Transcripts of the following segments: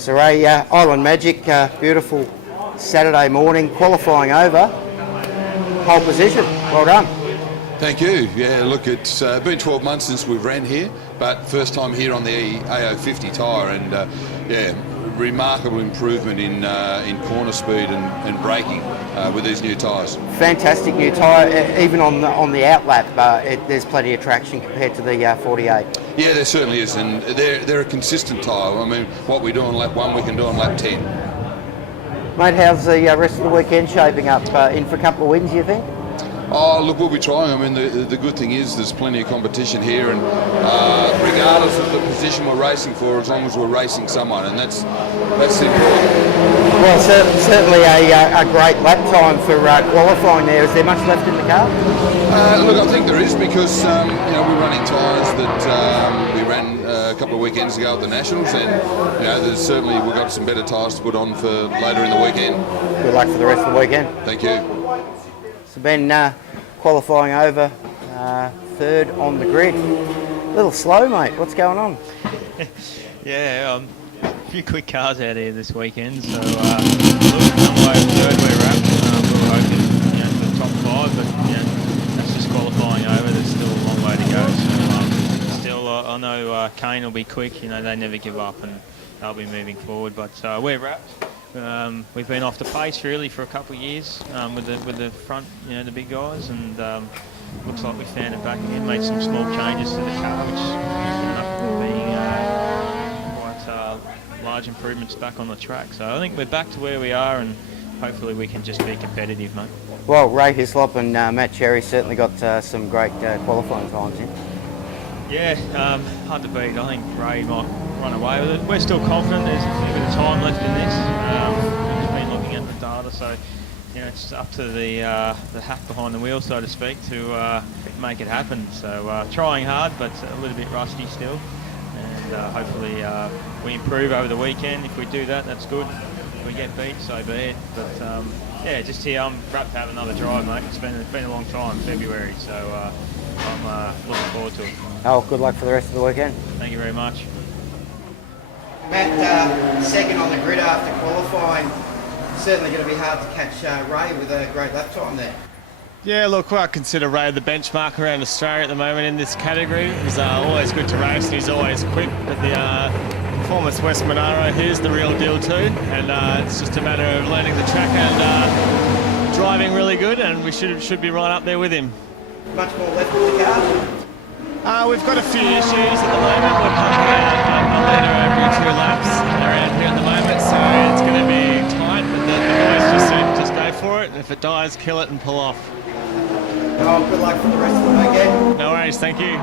So Ray, Island Magic, beautiful Saturday morning, qualifying over, pole position, well done. Thank you. Yeah, look, it's been 12 months since we've ran here, but first time here on the AO50 tyre, and remarkable improvement in corner speed and braking with these new tyres. Fantastic new tyre, even on the outlap, there's plenty of traction compared to the 48. Yeah, there certainly is, and they're a consistent tyre. I mean, what we do on lap 1, we can do on lap 10. Mate, how's the rest of the weekend shaping up? In for a couple of wins, you think? Oh, look, we'll be trying. I mean, the good thing is there's plenty of competition here, and regardless of the position we're racing for, as long as we're racing someone, and that's important. Well, certainly a great lap time for qualifying there. Is there much left in the car? Look, I think there is, because we're running tyres that we ran a couple of weekends ago at the Nationals, and there's certainly we've got some better tyres to put on for later in the weekend. Good luck for the rest of the weekend. Thank you. So Ben, qualifying over, third on the grid. A little slow, mate. What's going on? Yeah, a few quick cars out here this weekend, so looking some way third where we're at. We were hoping for the top 5, but that's just qualifying over. There's still a long way to go. So still, I know Kane will be quick. They never give up, and they'll be moving forward. But we're wrapped. We've been off the pace really for a couple of years with the front, the big guys, and looks like we found it back again. Made some small changes to the car, which ended up being quite large improvements back on the track. So I think we're back to where we are, and hopefully we can just be competitive, mate. Well, Ray Hislop and Matt Cherry certainly got some great qualifying times in. Yeah, hard to beat. I think Ray might run away with it. We're still confident. There's a bit of time left in this. We've been looking at the data, so it's up to the hack behind the wheel, so to speak, to make it happen. So trying hard, but a little bit rusty still, and hopefully we improve over the weekend. If we do that, that's good. If we get beat, so be it. But just here, I'm wrapped to have another drive, mate. It's been a long time, February, so I'm looking forward to it. Oh, good luck for the rest of the weekend. Thank you very much. Matt, second on the grid after qualifying. Certainly going to be hard to catch Ray with a great lap time there. Yeah, look, I consider Ray the benchmark around Australia at the moment in this category. He's always good to race, and he's always quick. But the performance West Monaro, here's the real deal too. And it's just a matter of learning the track and driving really good, and we should be right up there with him. Much more left in the car? We've got a few issues at the moment. We're pumping out a litre every 2 laps around here at the moment, so it's going to be tight, but the boys just go for it, and if it dies, kill it and pull off. Oh, good luck for the rest of the weekend. No worries, thank you.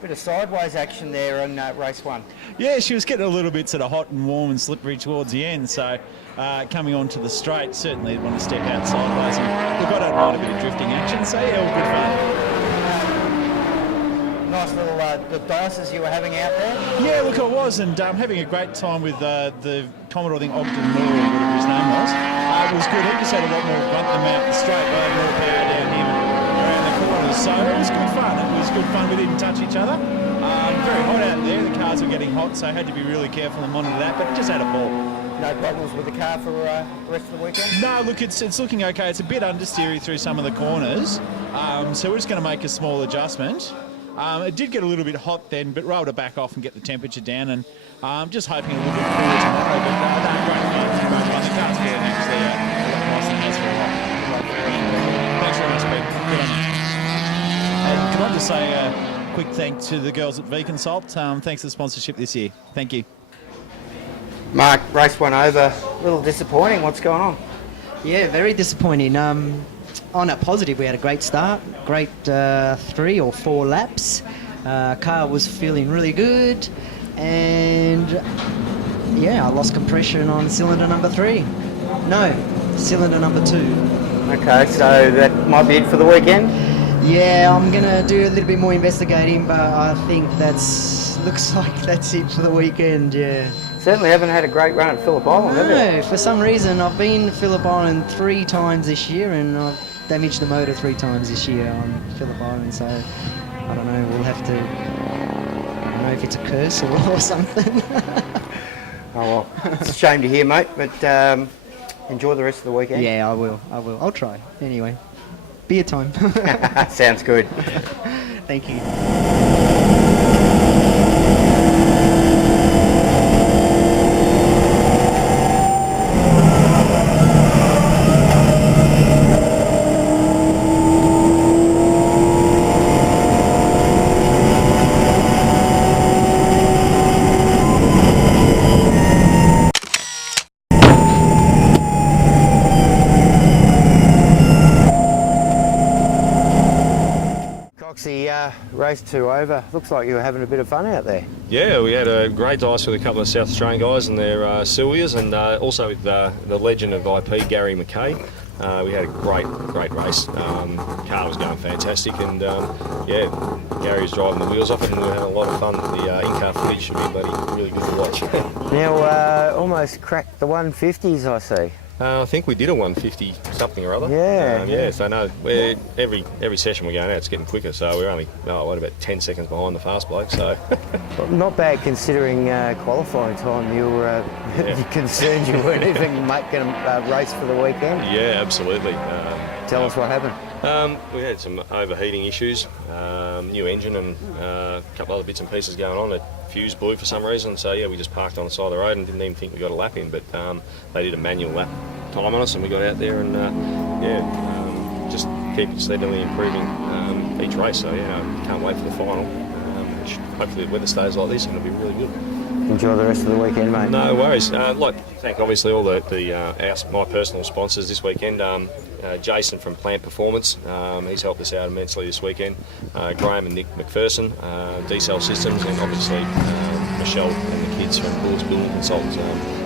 Bit of sideways action there on race 1. Yeah, she was getting a little bit sort of hot and warm and slippery towards the end, so coming onto the straight, certainly want to step out sideways. And look, I don't mind a bit of drifting action, so yeah, all good fun. Nice little the dices you were having out there. Yeah, look, I was, and having a great time with the Commodore, I think Ogden Moore, whatever his name was. It was good. He just had a lot more grunt them out the straight, but more power down him around the corners. So it was good fun. It was good fun. We didn't touch each other. Very hot out there. The cars were getting hot, so I had to be really careful and monitor that, but just had a ball. No problems with the car for the rest of the weekend? No, look, it's looking okay. It's a bit understeery through some of the corners, so we're just going to make a small adjustment. It did get a little bit hot then, but we're able to back off and get the temperature down, and just hoping a little bit cooler tomorrow. But no, great fun. The car's good, actually. Nice and has for a while. Thanks very much, Pete. Good on you. And can I just say a quick thank to the girls at V-Consult. Thanks for the sponsorship this year. Thank you. Mark, race 1 over. little disappointing. What's going on? Yeah, very disappointing. On a positive, we had a great start, great 3 or 4 laps. Car was feeling really good, and yeah, I lost compression on cylinder number 3. No, cylinder number 2. Okay, so that might be it for the weekend? Yeah, I'm gonna do a little bit more investigating, but I think looks like that's it for the weekend. Yeah. Certainly haven't had a great run at Phillip Island, have you? No, for some reason I've been to Phillip Island 3 times this year, and I've damaged the motor 3 times this year on Phillip Island. So I don't know. We'll have to. I don't know if it's a curse or something. Oh well, it's a shame to hear, mate. But enjoy the rest of the weekend. Yeah, I will. I'll try. Anyway, beer time. Sounds good. Thank you. Race 2 over. Looks like you were having a bit of fun out there. Yeah, we had a great dice with a couple of South Australian guys and their Silvias, and also with the legend of IP, Gary McKay. We had a great race. Car was going fantastic, and yeah, Gary was driving the wheels off it, and we had a lot of fun. The in-car footage should be really good to watch. Now, almost cracked the 150s, I see. I think we did a 150 something or other. Yeah. So no, every session we're going out, it's getting quicker. So we're only about 10 seconds behind the fast bloke. So not bad considering qualifying time. You were concerned you weren't even making a race for the weekend. Yeah, absolutely. Tell us what happened. We had some overheating issues, new engine, and a couple other bits and pieces going on. A fuse blew for some reason, so yeah, we just parked on the side of the road and didn't even think we got a lap in. But they did a manual lap time on us, and we got out there and just keep steadily improving each race. So yeah, can't wait for the final. Which hopefully the weather stays like this, and it'll be really good. Enjoy the rest of the weekend, mate. No worries. I'd like to thank obviously all my personal sponsors this weekend. Jason from Plant Performance, he's helped us out immensely this weekend. Graham and Nick McPherson, D-Cell Systems, and obviously Michelle and the kids from Bulls Building Consultants.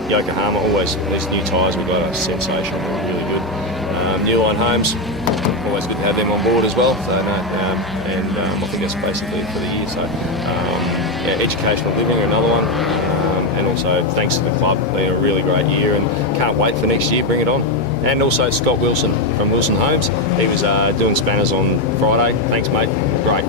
Yokohama, always these new tyres we've got are sensational, really good. Newline Homes, always good to have them on board as well. So I think that's basically it for the year. So educational living, another one. And also thanks to the club, been a really great year, and can't wait for next year, bring it on. And also Scott Wilson from Wilson Homes, he was doing spanners on Friday. Thanks mate, great.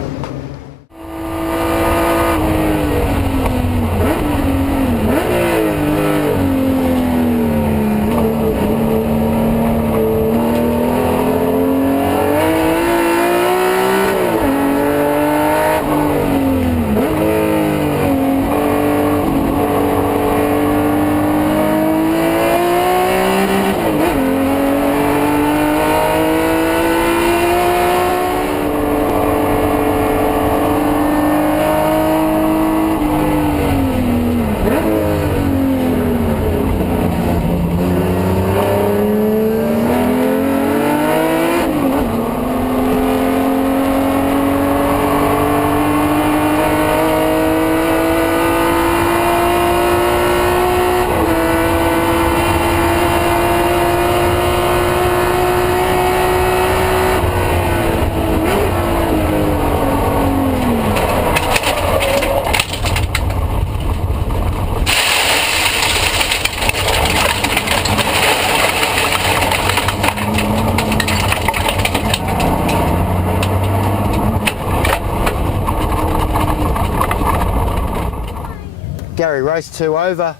Gary, race 2 over,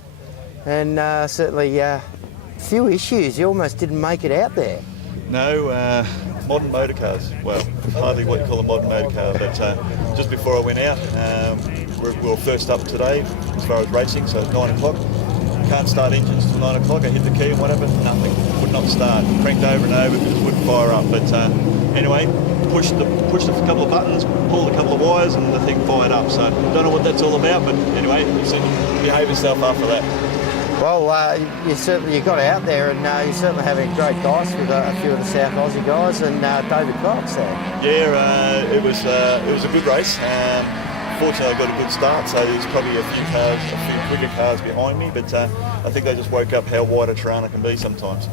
and certainly a few issues. You almost didn't make it out there. No, modern motor cars. Well, hardly what you call a modern motor car, but just before I went out, we were first up today as far as racing, so 9 o'clock. Can't start engines till 9 o'clock. I hit the key and whatever, nothing. Would not start. Cranked over and over, just wouldn't fire up. But anyway, pushed a couple of buttons, pulled a couple of wires, and the thing fired up. So don't know what that's all about, but anyway, you behave yourself after that. Well, you got out there, and you're certainly having a great dice with a few of the South Aussie guys and David Cox there. Yeah, it was a good race. Fortunately, I got a good start, so there's probably a few quicker cars behind me, but I think they just woke up how wide a Tirana can be sometimes.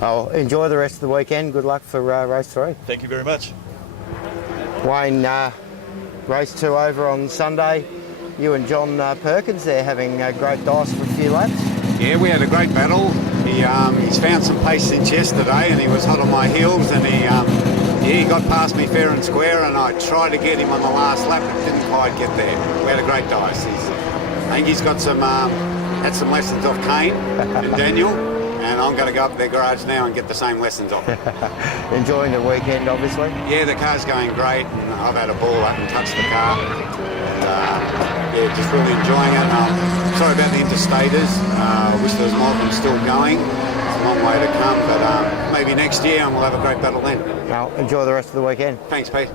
I'll enjoy the rest of the weekend. Good luck for race 3. Thank you very much. Wayne, race 2 over on Sunday. You and John Perkins there having great dice for a few laps. Yeah, we had a great battle. He's found some pace since yesterday, and he was hot on my heels, and he got past me fair and square, and I tried to get him on the last lap, but didn't quite get there. We had a great dice. I think he's got had some lessons off Kane and Daniel, and I'm going to go up to their garage now and get the same lessons off him. Enjoying the weekend, obviously? Yeah, the car's going great, and I've had a ball up and touched the car. Just really enjoying it. Sorry about the interstaters. I wish there was more of them still going. It's a long way to come, but maybe next year and we'll have a great battle then. Well, enjoy the rest of the weekend. Thanks, Pete.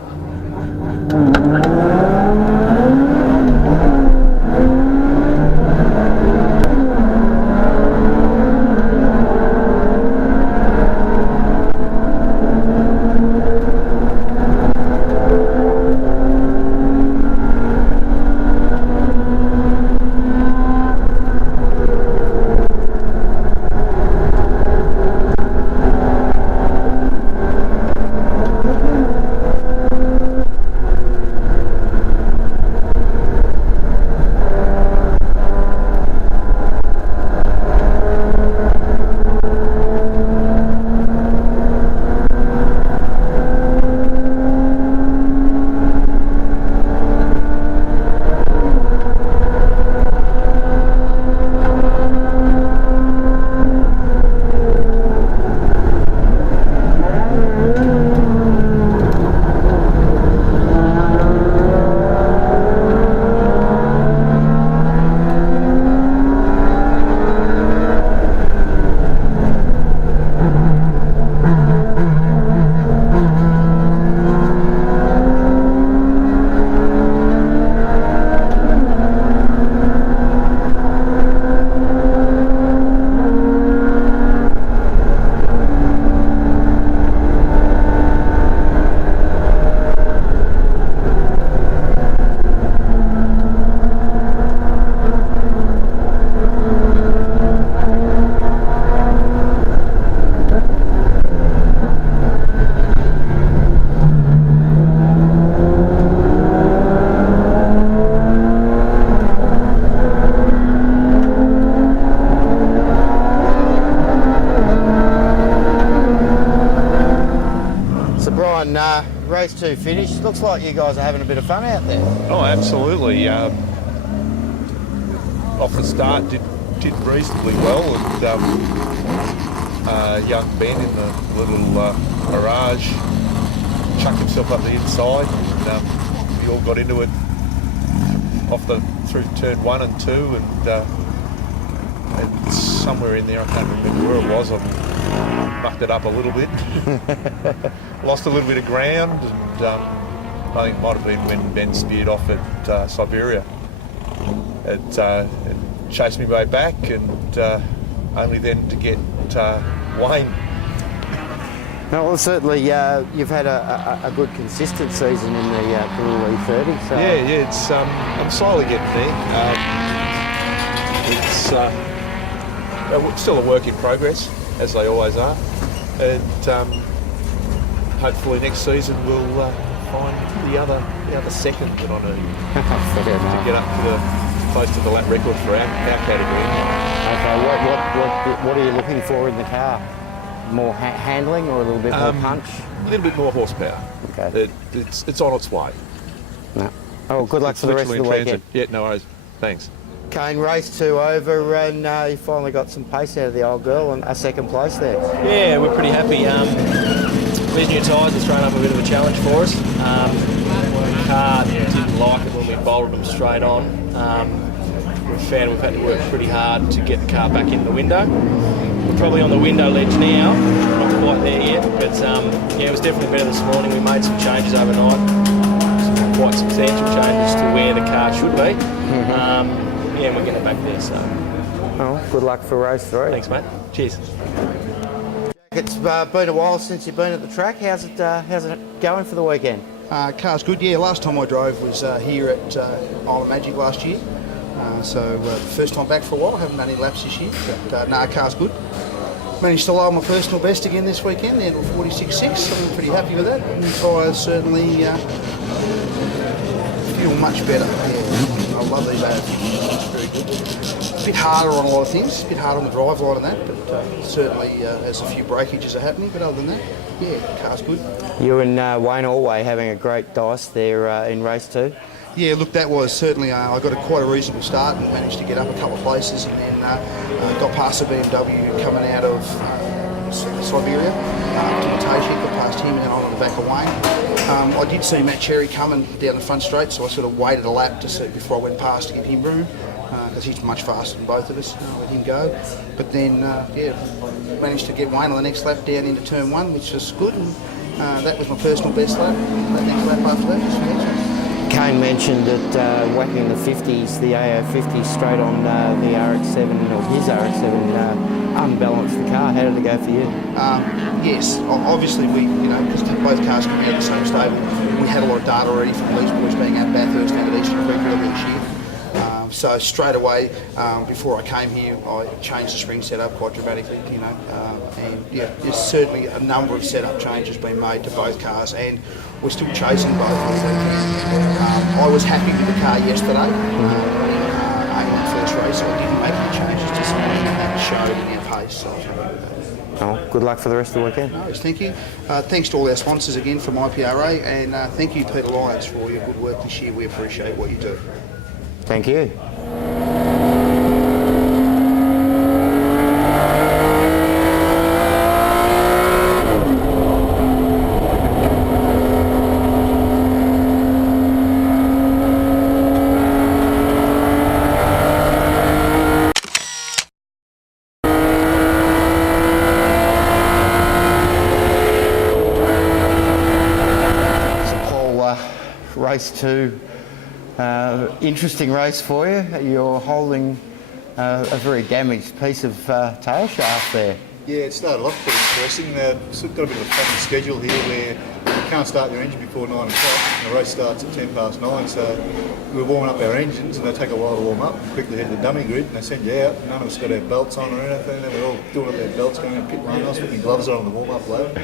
Race 2 finished. Looks like you guys are having a bit of fun out there. Oh, absolutely. Off the start, did reasonably well, and young Ben in the little garage chucked himself up the inside, and we all got into it through turn 1 and 2, and somewhere in there, I can't remember where it was, I mucked it up a little bit. Lost a little bit of ground, and I think it might have been when Ben speared off at Siberia. It chased me way back, and only then to get Wayne. Well, certainly you've had a good consistent season in the Little E30. So. Yeah, it's I'm slowly getting there. It's still a work in progress, as they always are, and hopefully next season we'll find the other second that I need to get up to close to the lap record for our category. Okay, what are you looking for in the car? More handling or a little bit more punch? A little bit more horsepower. Okay. It's on its way. No. Oh, good luck for the rest of the weekend. Yeah, no worries. Thanks. Kane, race 2 over, and you finally got some pace out of the old girl and a second place there. Yeah, we're pretty happy. These new tyres have thrown up a bit of a challenge for us. The car didn't like it when we bolted them straight on. We've found we've had to work pretty hard to get the car back in the window. We're probably on the window ledge now, not quite there yet, but yeah, it was definitely better this morning. We made some changes overnight, some quite substantial changes to where the car should be. Yeah, and we're getting it back there, so Oh, good luck for race 3. Thanks, mate. Cheers. It's been a while since you've been at the track. How's it going for the weekend? Car's good, yeah. Last time I drove was here at Isle of Magic last year. So first time back for a while. Haven't done any laps this year, but car's good. Managed to lower my personal best again this weekend, down to 46.6, so I'm pretty happy with that. And the tyres certainly feel much better. Yeah, I love these AO50s, it's very good. A bit harder on a lot of things, a bit harder on the drive line and that, but certainly there's a few breakages are happening, but other than that, yeah, car's good. You and Wayne Allway having a great dice there in race 2. Yeah, look, that was certainly, I got quite a reasonable start and managed to get up a couple of places, and then got past the BMW coming out of Siberia, to Mathews, got past him and then on the back of Wayne. I did see Matt Cherry coming down the front straight, so I sort of waited a lap to see before I went past to give him room, because he's much faster than both of us. I let him go. But then, managed to get Wayne on the next lap down into turn 1, which was good, and that was my personal best lap. That next lap after that was fantastic. Kane mentioned that whacking the 50s, the AO50s straight on the RX-7 or his RX-7 unbalanced the car. How did it go for you? Yes, obviously we, because both cars come out at the same stable, we had a lot of data already from these boys being at Bathurst and at Eastern Creek earlier this year. So straight away, before I came here, I changed the spring setup quite dramatically, and yeah, there's certainly a number of setup changes being made to both cars, and we're still chasing both of them. I was happy with the car yesterday, in the first race, so I didn't make any changes to something that showed in our pace. So. Oh, good luck for the rest of the weekend. No, thank you. Thanks to all our sponsors again from IPRA, and thank you, Peter Lyons, for all your good work this year. We appreciate what you do. Thank you. Race 2, interesting race for you. You're holding a very damaged piece of tail shaft there. Yeah, it started off pretty interesting. We've got a bit of a funny schedule here where you can't start your engine before 9 o'clock. The race starts at 10 past 9, so we're warming up our engines and they take a while to warm up. Quickly head to the dummy grid and they send you out. None of us got our belts on or anything, and we're all doing up our belts, going out pit lane. I was putting gloves on the warm-up lap.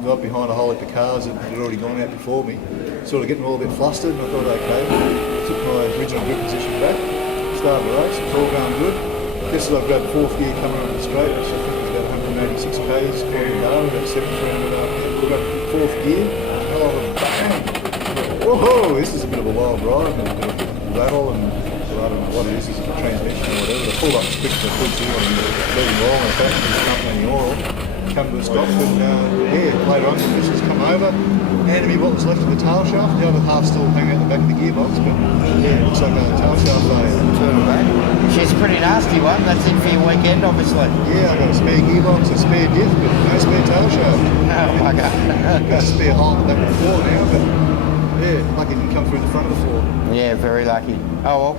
Got behind a whole heap of cars that had already gone out before me, sort of getting all a bit flustered, and I thought, okay, took my original grip position back, started the race, it's all going good. Just as I grabbed fourth gear coming on the straight, which I think was about 186 k's, climbing down, about 7th round and a half, I got fourth gear, hell of a bang. Whoa, this is a bit of a wild ride, and a bit of a rattle, and I don't know what it is a transmission or whatever. I pulled up quick to the full gear and leading oil, and I found there's not any oil. Come to a stop, and later on the officials come over, handed me what was left of the tail shaft. The other half still hanging out the back of the gearbox, but yeah, it looks like a tail shaft failure. She's a pretty nasty one. That's it for your weekend, obviously. Yeah, I got a spare gearbox, a spare diff, but no spare tail shaft. Oh my God. Got a spare hole in the back of the floor now, but yeah, lucky it didn't come through the front of the floor. Yeah, very lucky. Oh well.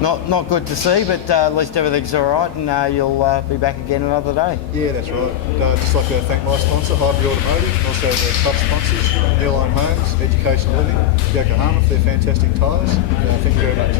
Not good to see, but at least everything's all right, and you'll be back again another day. Yeah, that's right. Just like to thank my sponsor, Hybrid Automotive, and also the club sponsors, Airline Homes, Education Living, Yokohama, for their fantastic tyres. Thank you very much.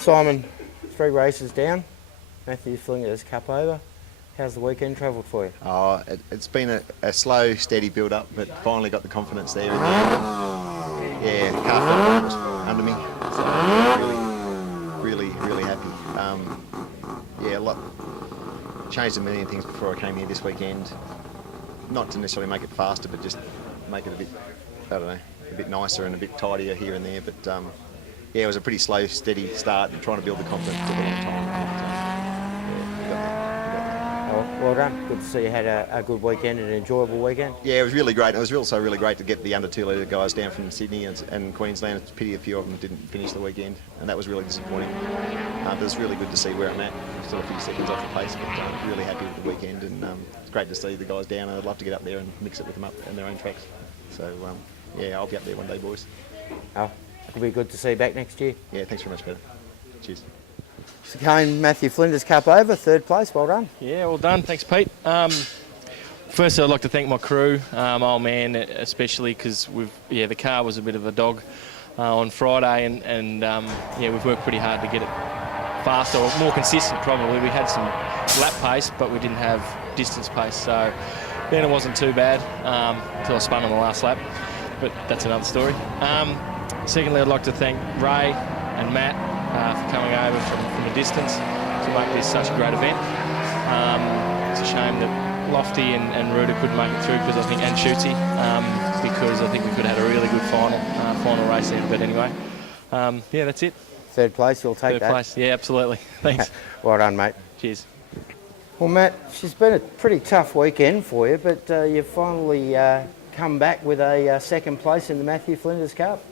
Simon, 3 races down. Mathews Flinders Cup over. How's the weekend travelled for you? Oh, it's been a slow, steady build-up, but finally got the confidence there. And, yeah, the car felt almost under me, so really happy. Yeah, a lot changed a million things before I came here this weekend. Not to necessarily make it faster, but just make it a bit, I don't know, a bit nicer and a bit tidier here and there. But yeah, it was a pretty slow, steady start and trying to build the confidence took a long time. Well done. Good to see you had a good weekend and an enjoyable weekend. Yeah, it was really great. It was also really great to get the under 2 litre guys down from Sydney and Queensland. It's a pity a few of them didn't finish the weekend, and that was really disappointing. But it's really good to see where I'm at. I'm still a few seconds off the pace, but really happy with the weekend, and it's great to see the guys down. I'd love to get up there and mix it with them up in their own tracks. So yeah, I'll be up there one day, boys. Oh, it'll be good to see you back next year. Yeah, thanks very much, Peter. Cheers. So Kane, Mathews Flinders Cup over, 3rd place, well done. Yeah, well done. Thanks, Pete. First, I'd like to thank my crew, old man especially, because the car was a bit of a dog on Friday, and yeah, we've worked pretty hard to get it faster or more consistent. Probably we had some lap pace, but we didn't have distance pace. So then it wasn't too bad until I spun on the last lap, but that's another story. Secondly, I'd like to thank Ray and Matt for coming over from a distance to make this such a great event. It's a shame that Lofty and Ruda couldn't make it through because I think, and Shootsy, because I think we could have had a really good final race there. But anyway, yeah, that's it. 3rd place, you'll take 3rd that? place, yeah, absolutely. Thanks. Well done, mate. Cheers. Well, Matt, it's been a pretty tough weekend for you, but you've finally come back with a 2nd place in the Mathews Flinders Cup.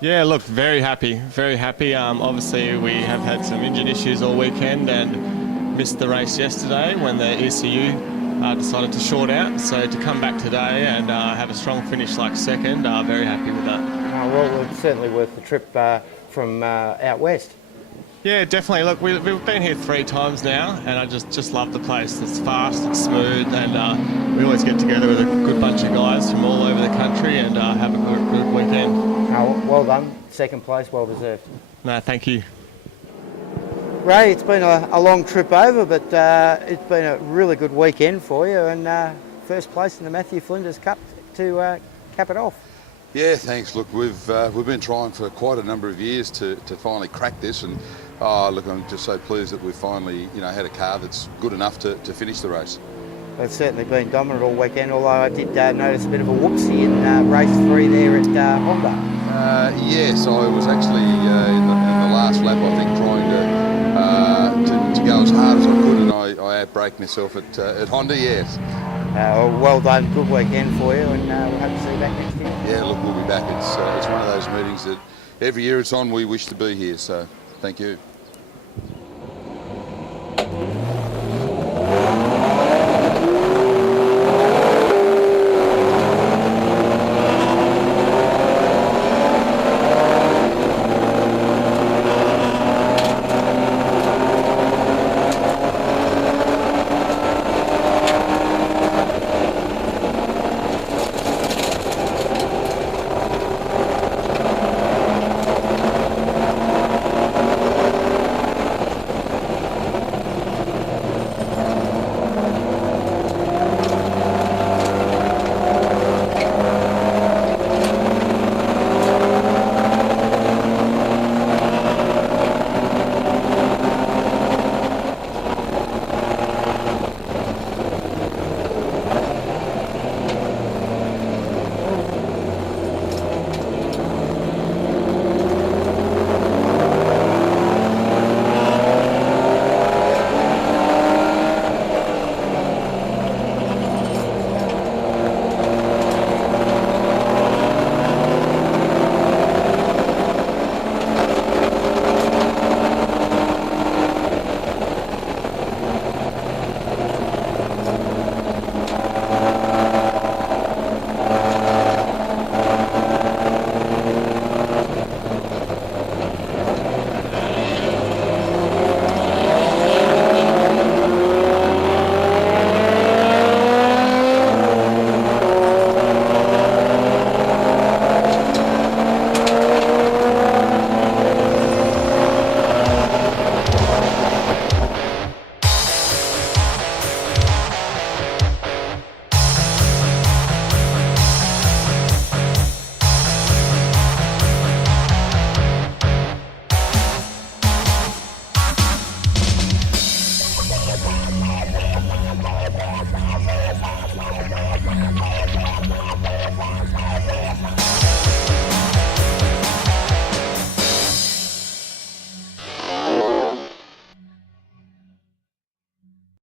Yeah, look, very happy, very happy. Obviously, we have had some engine issues all weekend and missed the race yesterday when the ECU decided to short out. So to come back today and have a strong finish like 2nd, very happy with that. Oh, well, it's certainly worth the trip from out west. Yeah, definitely. Look, we've been here 3 times now, and I just love the place. It's fast, it's smooth, and we always get together with a good bunch of guys from all over the country and have a good weekend. Oh, well done. 2nd place, well deserved. No, thank you. Ray, it's been a long trip over, but it's been a really good weekend for you, and 1st place in the Mathews Flinders Cup to cap it off. Yeah, thanks. Look, we've been trying for quite a number of years to finally crack this, and look, I'm just so pleased that we've finally had a car that's good enough to finish the race. It's certainly been dominant all weekend, although I did notice a bit of a whoopsie in race 3 there at Honda. Yes, I was actually in the last lap, I think, trying to go as hard as I could, and I out-braked myself at Honda, yes. Well done, good weekend for you, and we'll hope to see you back next year. Yeah, look, we'll be back. It's one of those meetings that every year it's on, we wish to be here, so thank you.